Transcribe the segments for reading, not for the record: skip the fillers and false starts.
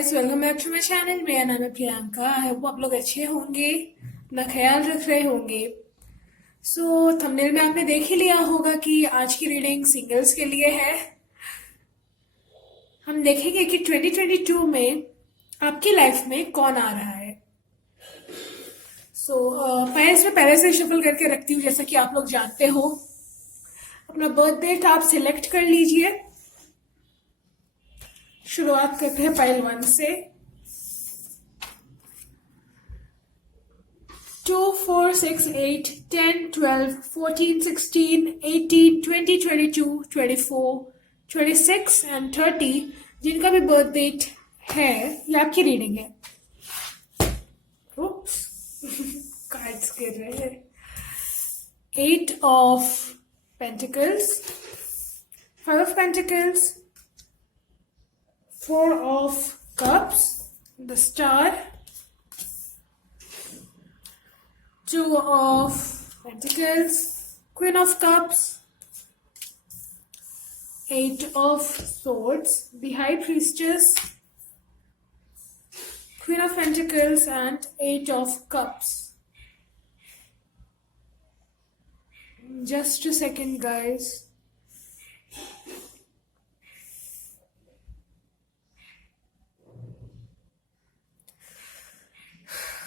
Guys, welcome back to my channel. मेरा नाम है प्रियंका। आई होप आप लोग अच्छे होंगे, अपना ख्याल रख रहे होंगे। थंबनेल में आपने देख ही लिया होगा कि आज की रीडिंग सिंगल्स के लिए है। हम देखेंगे कि 2022 में आपकी लाइफ में कौन आ रहा है। फाइल्स में पहले से शफल करके रखती हूँ, जैसा कि आप लोग जानते हो। अपना बर्थ डेट आप सिलेक्ट कर लीजिए। शुरुआत करते हैं पाइल 1 से। 2, 4, 6, 8, 10, 12, 14, 16, 18, 20, 22, 24, 26 एंड 30 जिनका भी बर्थ डेट है, ये आपकी रीडिंग है। कार्ड्स गिर रहे हैं। 8 of pentacles, 5 of pentacles, 4 of cups, the star, 2 of pentacles, queen of cups, 8 of swords, the high priestess, queen of pentacles and 8 of cups. Just a second, guys.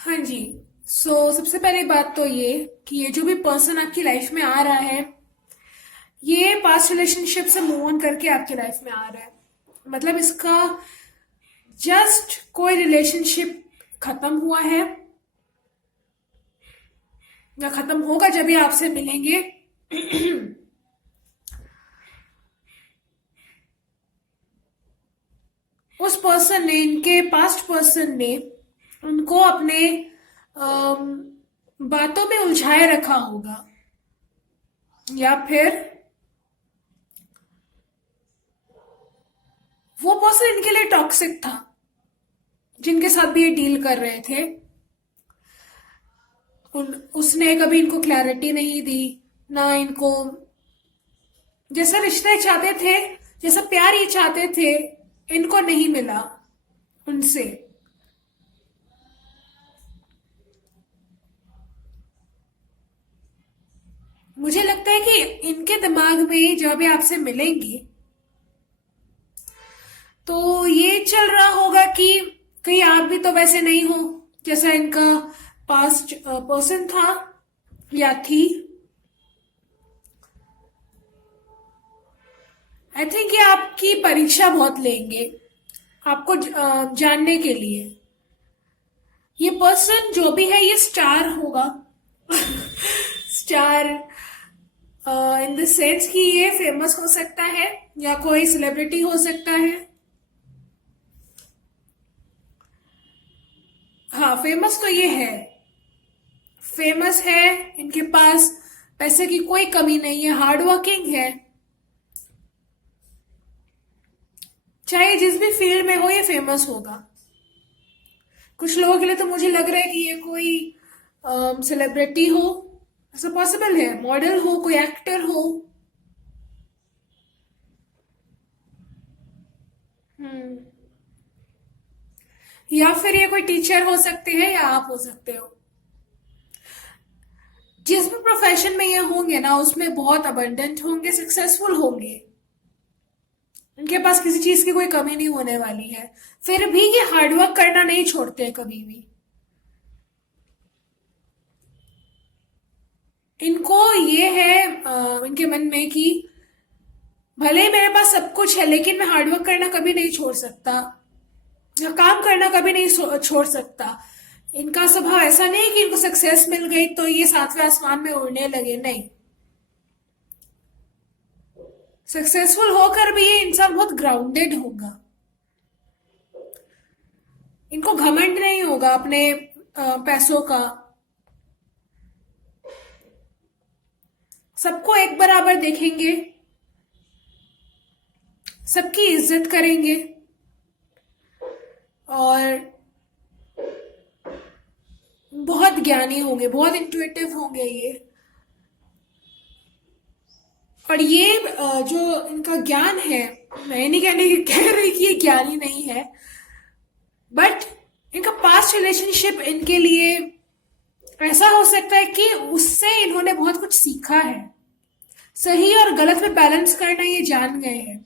हाँ जी। सबसे पहली बात तो ये कि ये जो भी पर्सन आपकी लाइफ में आ रहा है, ये पास्ट रिलेशनशिप से मूव ऑन करके आपकी लाइफ में आ रहा है। मतलब इसका जस्ट कोई रिलेशनशिप खत्म हुआ है या खत्म होगा जब ये आपसे मिलेंगे। उस पर्सन ने, इनके पास्ट पर्सन ने उनको अपने बातों में उलझाए रखा होगा, या फिर वो पर्सन इनके लिए टॉक्सिक था जिनके साथ भी ये डील कर रहे थे। उसने कभी इनको क्लैरिटी नहीं दी, ना इनको जैसा रिश्ते चाहते थे, जैसा प्यार ये चाहते थे, इनको नहीं मिला उनसे। मुझे लगता है कि इनके दिमाग में जब ये आपसे मिलेंगे तो ये चल रहा होगा कि कहीं आप भी तो वैसे नहीं हो जैसा इनका पास्ट पर्सन था या थी। आई थिंक ये आपकी परीक्षा बहुत लेंगे आपको जानने के लिए। ये पर्सन जो भी है, ये स्टार होगा। स्टार इन द सेंस कि ये फेमस हो सकता है या कोई सेलिब्रिटी हो सकता है। हाँ, फेमस तो ये है, फेमस है। इनके पास पैसे की कोई कमी नहीं है, हार्ड वर्किंग है। चाहे जिस भी फील्ड में हो, ये फेमस होगा। कुछ लोगों के लिए तो मुझे लग रहा है कि ये कोई सेलिब्रिटी हो, ऐसा पॉसिबल है। मॉडल हो, कोई एक्टर हो। या फिर ये कोई टीचर हो सकते हैं, या आप हो सकते हो। जिस भी प्रोफेशन में ये होंगे ना, उसमें बहुत अबंडेंट होंगे, सक्सेसफुल होंगे। इनके पास किसी चीज की कोई कमी नहीं होने वाली है। फिर भी ये हार्डवर्क करना नहीं छोड़ते कभी भी। इनको ये है इनके मन में कि भले ही मेरे पास सब कुछ है, लेकिन मैं हार्डवर्क करना कभी नहीं छोड़ सकता, या काम करना कभी नहीं छोड़ सकता। इनका स्वभाव ऐसा नहीं है कि इनको सक्सेस मिल गई तो ये 7वें आसमान में उड़ने लगे। नहीं, सक्सेसफुल होकर भी ये इंसान बहुत ग्राउंडेड होगा। इनको घमंड नहीं होगा अपने पैसों का। सबको एक बराबर देखेंगे, सबकी इज्जत करेंगे, और बहुत ज्ञानी होंगे, बहुत इंट्यूटिव होंगे ये। और ये जो इनका ज्ञान है, मैं नहीं कह रही कि ये ज्ञानी नहीं है, बट इनका पास्ट रिलेशनशिप इनके लिए ऐसा हो सकता है कि उससे इन्होंने बहुत कुछ सीखा है। सही और गलत में बैलेंस करना ये जान गए हैं।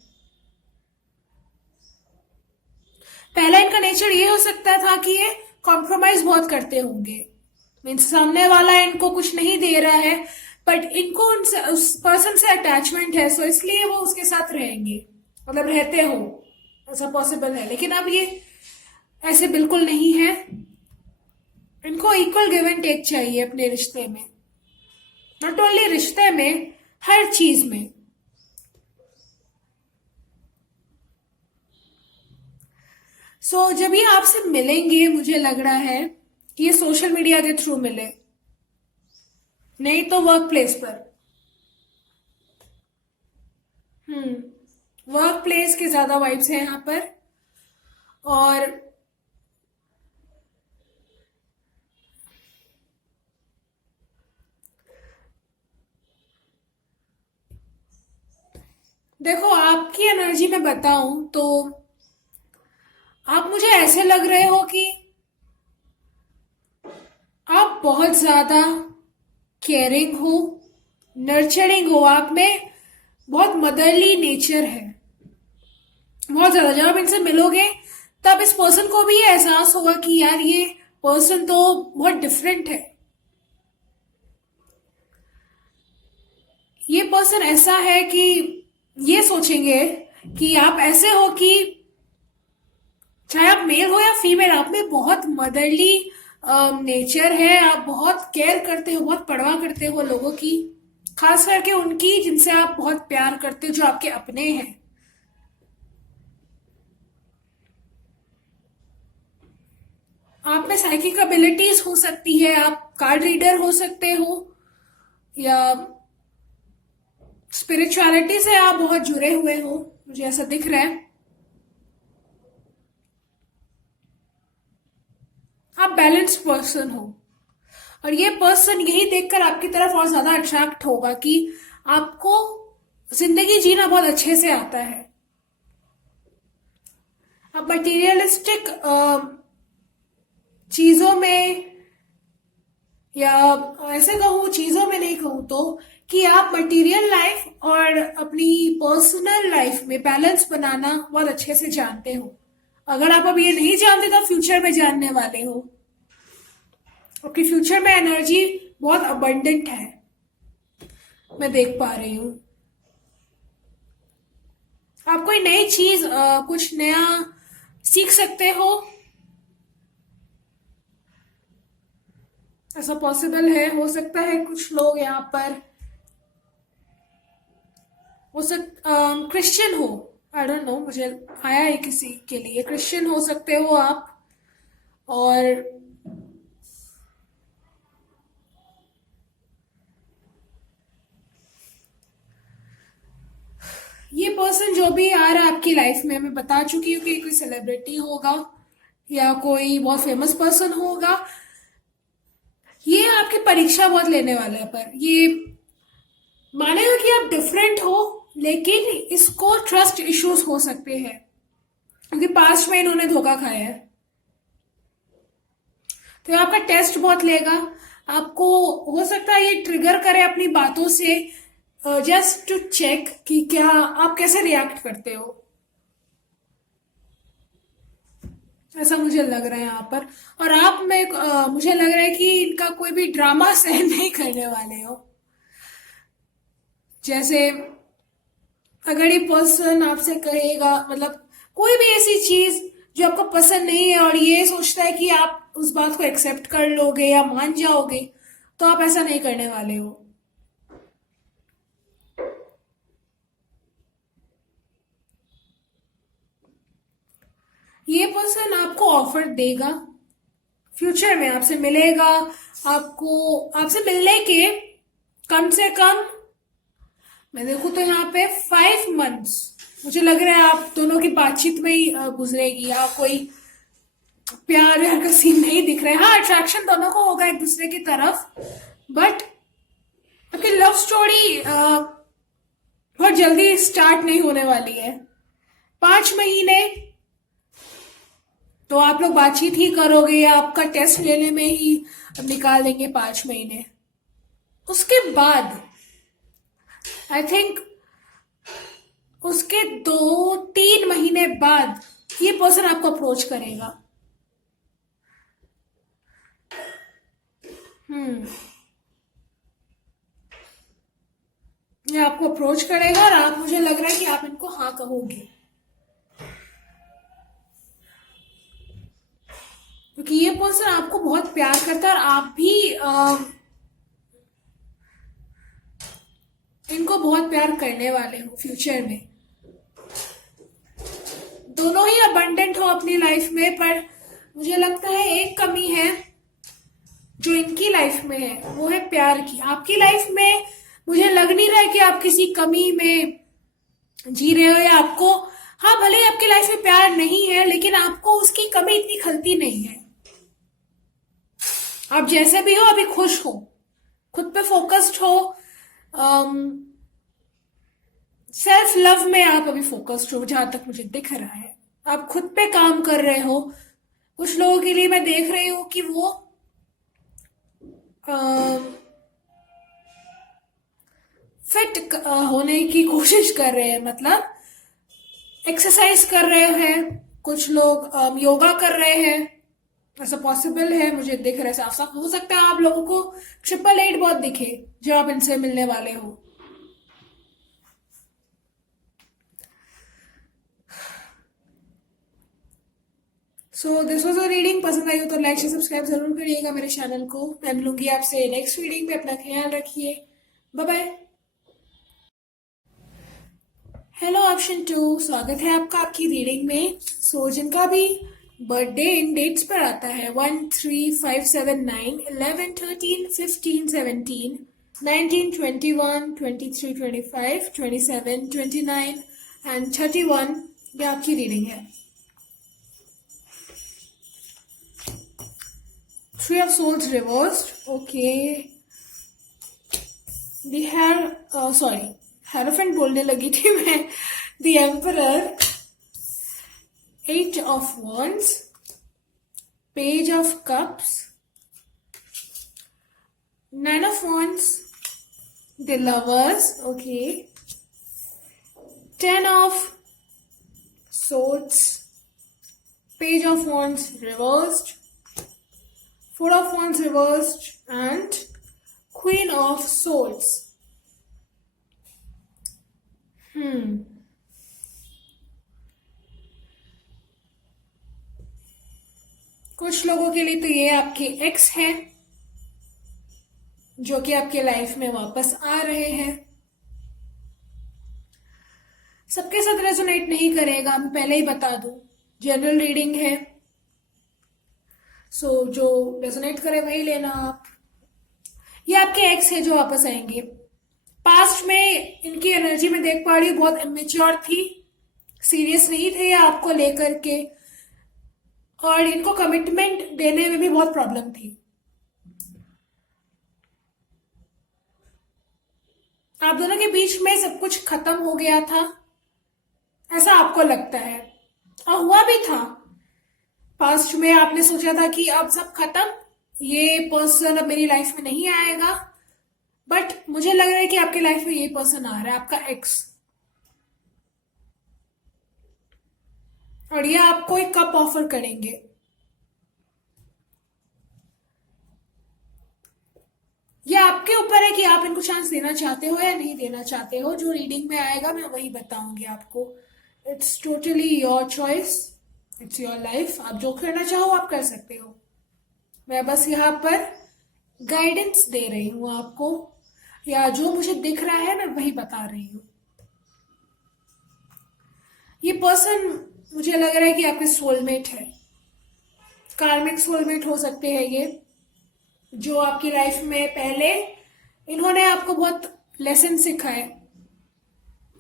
पहला इनका नेचर ये हो सकता था कि ये कॉम्प्रोमाइज बहुत करते होंगे। मीन्स सामने वाला इनको कुछ नहीं दे रहा है, बट इनको उनसे उस पर्सन से अटैचमेंट है, सो इसलिए वो उसके साथ रहेंगे, मतलब रहते हो, ऐसा पॉसिबल है। लेकिन अब ये ऐसे बिल्कुल नहीं है। इनको इक्वल गिव एंड टेक चाहिए अपने रिश्ते में, नॉट ओनली रिश्ते में, हर चीज में। सो जब ये आपसे मिलेंगे, मुझे लग रहा है कि ये सोशल मीडिया के थ्रू मिले, नहीं तो वर्क प्लेस पर। वर्क प्लेस के ज्यादा वाइब्स हैं यहाँ पर। और देखो, आपकी एनर्जी में बताऊं तो आप मुझे ऐसे लग रहे हो कि आप बहुत ज्यादा केयरिंग हो, नर्चरिंग हो, आप में बहुत मदरली नेचर है, बहुत ज्यादा। जब आप इनसे मिलोगे तब इस पर्सन को भी ये एहसास होगा कि यार ये पर्सन तो बहुत डिफरेंट है। ये पर्सन ऐसा है कि ये सोचेंगे कि आप ऐसे हो कि चाहे आप मेल हो या फीमेल, आप में बहुत मदरली नेचर है। आप बहुत केयर करते हो, बहुत परवाह करते हो लोगों की, खास करके उनकी जिनसे आप बहुत प्यार करते हो, जो आपके अपने हैं। आप में साइकिक एबिलिटीज हो सकती है, आप कार्ड रीडर हो सकते हो, या स्पिरिचुअलिटी से आप बहुत जुड़े हुए हो, मुझे ऐसा दिख रहा है। आप बैलेंस्ड पर्सन हो, और ये पर्सन यही देखकर आपकी तरफ और ज्यादा अट्रैक्ट होगा कि आपको जिंदगी जीना बहुत अच्छे से आता है। आप मटीरियलिस्टिक चीजों में, या ऐसे कहूँ, चीजों में नहीं कहूँ तो, कि आप मटेरियल लाइफ और अपनी पर्सनल लाइफ में बैलेंस बनाना बहुत अच्छे से जानते हो। अगर आप अब ये नहीं जानते तो फ्यूचर में जानने वाले हो। आपकी फ्यूचर में एनर्जी बहुत अबंडेंट है, मैं देख पा रही हूँ। आप कोई नई चीज, कुछ नया सीख सकते हो, ऐसा पॉसिबल है। हो सकता है कुछ लोग यहाँ पर हो क्रिश्चियन हो, आई डोंट नो, मुझे आया है किसी के लिए। क्रिश्चियन हो सकते हो आप, और ये पर्सन जो भी आ रहा है आपकी लाइफ में, मैं बता चुकी हूँ कि कोई सेलिब्रिटी होगा या कोई बहुत फेमस पर्सन होगा। ये आपकी परीक्षा बहुत लेने वाला है, पर ये मानेगा कि आप डिफरेंट हो, लेकिन इसको ट्रस्ट इश्यूज हो सकते हैं क्योंकि पास्ट में इन्होंने धोखा खाया है। तो ये आपका टेस्ट बहुत लेगा। आपको हो सकता है ये ट्रिगर करे अपनी बातों से, जस्ट टू चेक कि क्या आप कैसे रिएक्ट करते हो। ऐसा मुझे लग रहा है यहाँ पर। और आप में मुझे लग रहा है कि इनका कोई भी ड्रामा सहन नहीं करने वाले हो। जैसे अगर ये पर्सन आपसे कहेगा, मतलब कोई भी ऐसी चीज जो आपको पसंद नहीं है, और ये सोचता है कि आप उस बात को एक्सेप्ट कर लोगे या मान जाओगे, तो आप ऐसा नहीं करने वाले हो। ये पर्सन आपको ऑफर देगा, फ्यूचर में आपसे मिलेगा। आपको आपसे मिलने के कम से कम, मैं देखूं तो यहाँ पे 5 मंथ्स मुझे लग रहा है आप दोनों की बातचीत में ही गुजरेगी। या कोई प्यार व्यार का सीन नहीं दिख रहा है। हाँ, अट्रैक्शन दोनों को होगा एक दूसरे की तरफ, बट आपकी लव स्टोरी बहुत जल्दी स्टार्ट नहीं होने वाली है। 5 महीने तो आप लोग बातचीत ही करोगे या आपका टेस्ट लेने में ही निकाल देंगे 5 महीने? उसके बाद आई थिंक उसके 2-3 महीने बाद ये पर्सन आपको अप्रोच करेगा। हम्म ये आपको अप्रोच करेगा और आप, मुझे लग रहा है कि आप इनको हाँ कहोगे, क्योंकि ये पर्सन आपको बहुत प्यार करता है और आप भी इनको बहुत प्यार करने वाले हो फ्यूचर में। दोनों ही अबंडेंट हो अपनी लाइफ में, पर मुझे लगता है एक कमी है जो इनकी लाइफ में है, वो है प्यार की। आपकी लाइफ में मुझे लग नहीं रहा है कि आप किसी कमी में जी रहे हो, या आपको, हाँ भले ही आपकी लाइफ में प्यार नहीं है लेकिन आपको उसकी कमी इतनी खलती नहीं है। आप जैसे भी हो अभी खुश हो, खुद पे फोकस्ड हो, सेल्फ लव में आप अभी फोकस्ड हो, जहां तक मुझे दिख रहा है। आप खुद पे काम कर रहे हो। कुछ लोगों के लिए मैं देख रही हूँ कि वो फिट होने की कोशिश कर रहे हैं, मतलब एक्सरसाइज कर रहे हैं। कुछ लोग योगा कर रहे हैं, ऐसा पॉसिबल है, मुझे दिख रहा है साफ साफ। हो सकता है आप लोगों को 888 बहुत दिखे जो आप इनसे मिलने वाले हो। So this was a reading. पसंद आई हो तो लाइक से सब्सक्राइब जरूर करिएगा मेरे चैनल को। मैं मिलूंगी आपसे नेक्स्ट रीडिंग में। अपना ख्याल रखिए। Bye bye. हेलो ऑप्शन 2, स्वागत है आपका आपकी रीडिंग में। सो जिनका भी बर्थडे इन डेट्स पर आता है 1, 3, 5, 7, 9, 11, 13, 15, 17, 19, 21, 23, 25, 27, 29 एंड 31, ये आपकी रीडिंग है। 3 of Swords reversed. Okay. The Hierophant बोलने लगी थी मैं। The Emperor, 8 of Wands, Page of Cups, 9 of Wands, the Lovers, okay, 10 of Swords, Page of Wands reversed, 4 of Wands reversed, and Queen of Swords. कुछ लोगों के लिए तो ये आपके एक्स हैं जो कि आपके लाइफ में वापस आ रहे हैं। सबके साथ रेजोनेट नहीं करेगा, मैं पहले ही बता दूं, जनरल रीडिंग है। सो जो रेजोनेट करे वही लेना आप। ये आपके एक्स है जो वापस आएंगे। पास्ट में इनकी एनर्जी में देख पा रही हूँ बहुत इमेच्योर थी, सीरियस नहीं थे ये आपको लेकर के, और इनको कमिटमेंट देने में भी बहुत प्रॉब्लम थी। आप दोनों के बीच में सब कुछ खत्म हो गया था, ऐसा आपको लगता है, और हुआ भी था। पास्ट में आपने सोचा था कि अब सब खत्म, ये पर्सन अब मेरी लाइफ में नहीं आएगा, बट मुझे लग रहा है कि आपके लाइफ में ये पर्सन आ रहा है, आपका एक्स, और ये आपको एक कप ऑफर करेंगे। ये आपके ऊपर है कि आप इनको चांस देना चाहते हो या नहीं देना चाहते हो। जो रीडिंग में आएगा मैं वही बताऊंगी आपको। It's totally your choice, it's your life. आप जो करना चाहो आप कर सकते हो। मैं बस यहाँ पर गाइडेंस दे रही हूँ आपको, या जो मुझे दिख रहा है मैं वही बता रही हूँ। ये पर्सन मुझे लग रहा है कि आपके सोलमेट है, कार्मिक सोलमेट हो सकते हैं ये, जो आपकी लाइफ में पहले इन्होंने आपको बहुत लेसन सिखाए।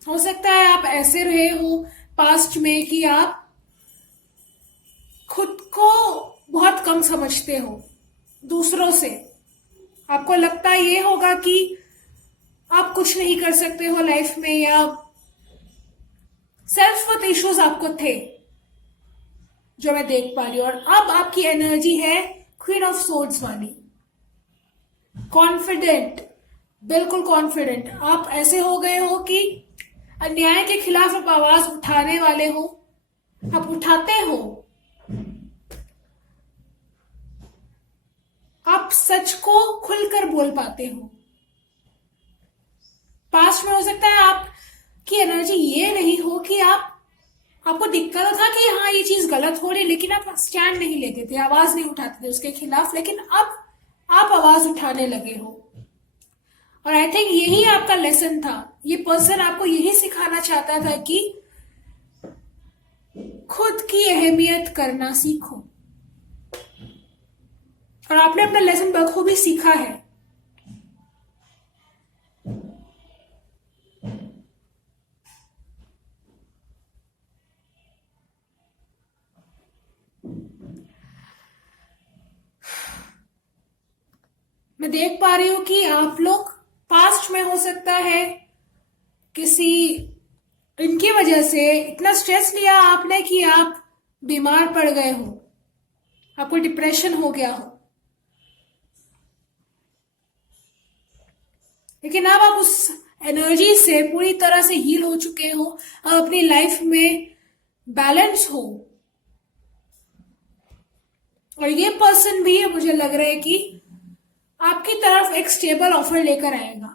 हो सकता है आप ऐसे रहे हो पास्ट में कि आप खुद को बहुत कम समझते हो दूसरों से। आपको लगता ये होगा कि आप कुछ नहीं कर सकते हो लाइफ में, या सेल्फ वर्थ इश्यूज आपको थे जो मैं देख पा रही हूँ। और अब आपकी एनर्जी है क्वीन ऑफ सोर्ड्स वाली, कॉन्फिडेंट, बिल्कुल कॉन्फिडेंट। आप ऐसे हो गए हो कि अन्याय के खिलाफ आप आवाज उठाने वाले हो, आप उठाते हो, आप सच को खुलकर बोल पाते हो। पास्ट में हो सकता है आपकी एनर्जी ये नहीं हो कि आपको दिक्कत था कि हाँ ये चीज गलत हो रही, लेकिन आप स्टैंड नहीं लेते थे, आवाज नहीं उठाते थे उसके खिलाफ, लेकिन अब आप आवाज उठाने लगे हो। और आई थिंक यही आपका लेसन था। ये पर्सन आपको यही सिखाना चाहता था कि खुद की अहमियत करना सीखो, और आपने अपना लेसन बखूबी सीखा है। मैं देख पा रही हूं कि आप लोग पास्ट में हो सकता है किसी इनकी वजह से इतना स्ट्रेस लिया आपने कि आप बीमार पड़ गए हो, आपको डिप्रेशन हो गया हो, लेकिन अब आप उस एनर्जी से पूरी तरह से हील हो चुके हो। अब अपनी लाइफ में बैलेंस हो। और ये पर्सन भी मुझे लग रहा है कि आपकी तरफ एक स्टेबल ऑफर लेकर आएगा।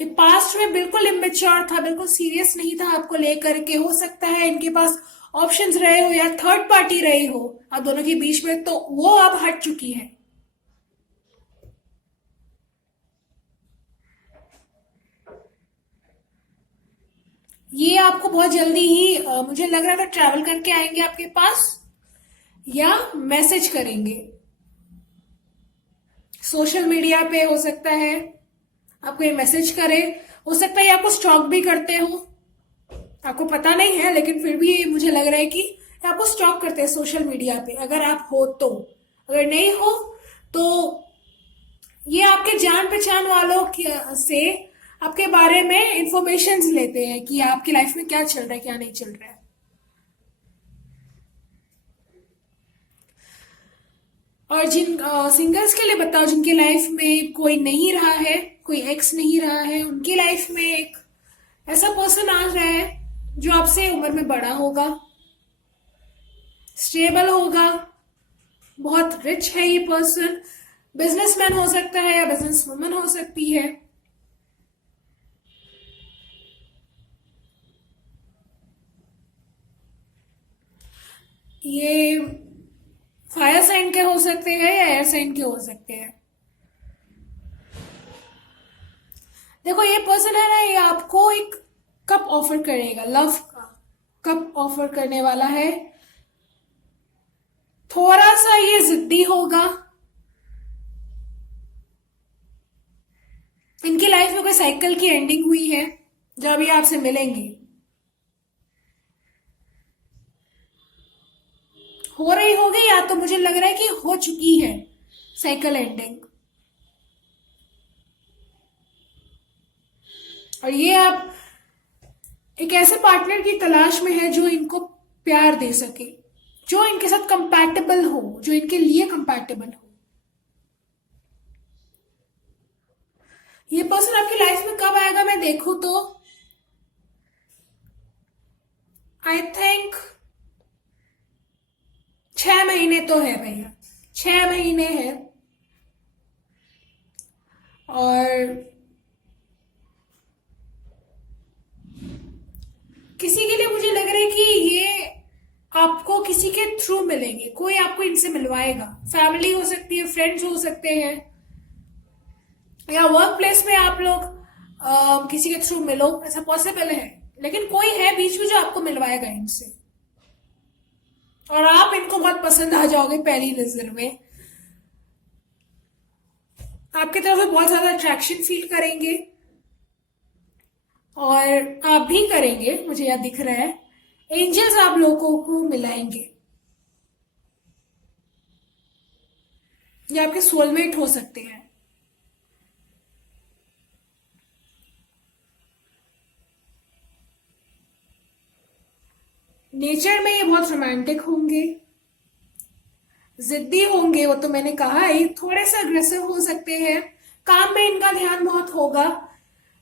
ये पास्ट में बिल्कुल इमेच्योर था, बिल्कुल सीरियस नहीं था आपको लेकर के। हो सकता है इनके पास ऑप्शंस रहे हो या थर्ड पार्टी रही हो आप दोनों के बीच में, तो वो अब हट चुकी है। ये आपको बहुत जल्दी ही मुझे लग रहा था ट्रैवल करके आएंगे आपके पास, या मैसेज करेंगे सोशल मीडिया पे। हो सकता है आपको ये मैसेज करे, हो सकता है आपको स्टॉक भी करते हो, आपको पता नहीं है, लेकिन फिर भी मुझे लग रहा है कि आपको स्टॉक करते हैं सोशल मीडिया पे, अगर आप हो तो। अगर नहीं हो तो ये आपके जान पहचान वालों से आपके बारे में इंफॉर्मेशन लेते हैं कि आपकी लाइफ में क्या चल रहा है, क्या नहीं चल रहा है। और जिन सिंगल्स के लिए बताओ जिनकी लाइफ में कोई नहीं रहा है, कोई एक्स नहीं रहा है, उनकी लाइफ में एक ऐसा पर्सन आ रहा है जो आपसे उम्र में बड़ा होगा, स्टेबल होगा, बहुत रिच है ये पर्सन। बिजनेसमैन हो सकता है या बिजनेस वुमन हो सकती है। ये फायर साइन के हो सकते हैं या एयर साइन के हो सकते हैं। देखो ये पर्सन है ना, ये आपको एक कप ऑफर करेगा, लव का कप ऑफर करने वाला है। थोड़ा सा ये जिद्दी होगा। इनकी लाइफ में कोई साइकिल की एंडिंग हुई है जब ये आपसे मिलेंगे, हो रही होगी या तो मुझे लग रहा है कि हो चुकी है साइकिल एंडिंग। और ये आप एक ऐसे पार्टनर की तलाश में है जो इनको प्यार दे सके, जो इनके साथ कंपैटिबल हो, जो इनके लिए कंपैटिबल हो। ये पर्सन आपकी लाइफ में कब आएगा मैं देखूं तो आई थिंक 6 महीने तो है भैया, 6 महीने है। और किसी के लिए मुझे लग रहा है कि ये आपको किसी के थ्रू मिलेंगे, कोई आपको इनसे मिलवाएगा। फैमिली हो सकती है, फ्रेंड्स हो सकते हैं, या वर्क प्लेस में आप लोग किसी के थ्रू मिलो, ऐसा पॉसिबल है। लेकिन कोई है बीच में जो आपको मिलवाएगा इनसे, और आप इनको बहुत पसंद आ जाओगे पहली नजर में। आपकी तरफ से बहुत ज्यादा अट्रैक्शन फील करेंगे, और आप भी करेंगे, मुझे याद दिख रहा है। एंजल्स आप लोगों को मिलाएंगे, ये आपके सोलमेट हो सकते हैं। नेचर में ये बहुत रोमांटिक होंगे, जिद्दी होंगे, वो तो मैंने कहा ही, थोड़े से अग्रेसिव हो सकते हैं, काम में इनका ध्यान बहुत होगा,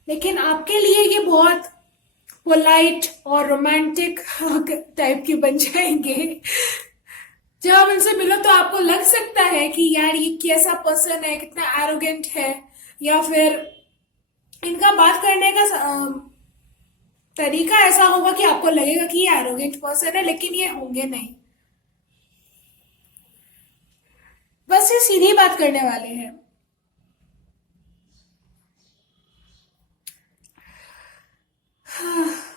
लेकिन आपके लिए ये बहुत पोलाइट और रोमांटिक टाइप के बन जाएंगे। जब आप इनसे मिलो तो आपको लग सकता है कि यार ये कैसा पर्सन है, कितना एरोगेंट है, या फिर इनका बात करने का तरीका ऐसा होगा कि आपको लगेगा कि ये एरोगेंट पर्सन है, लेकिन ये होंगे नहीं, बस ये सीधी बात करने वाले हैं।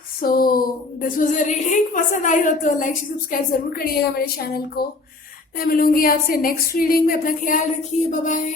So this was a reading, पसंद आई हो तो लाइक सब्सक्राइब जरूर करिएगा मेरे चैनल को। मैं मिलूंगी आपसे नेक्स्ट रीडिंग में, अपना ख्याल रखिए, बाय बाय।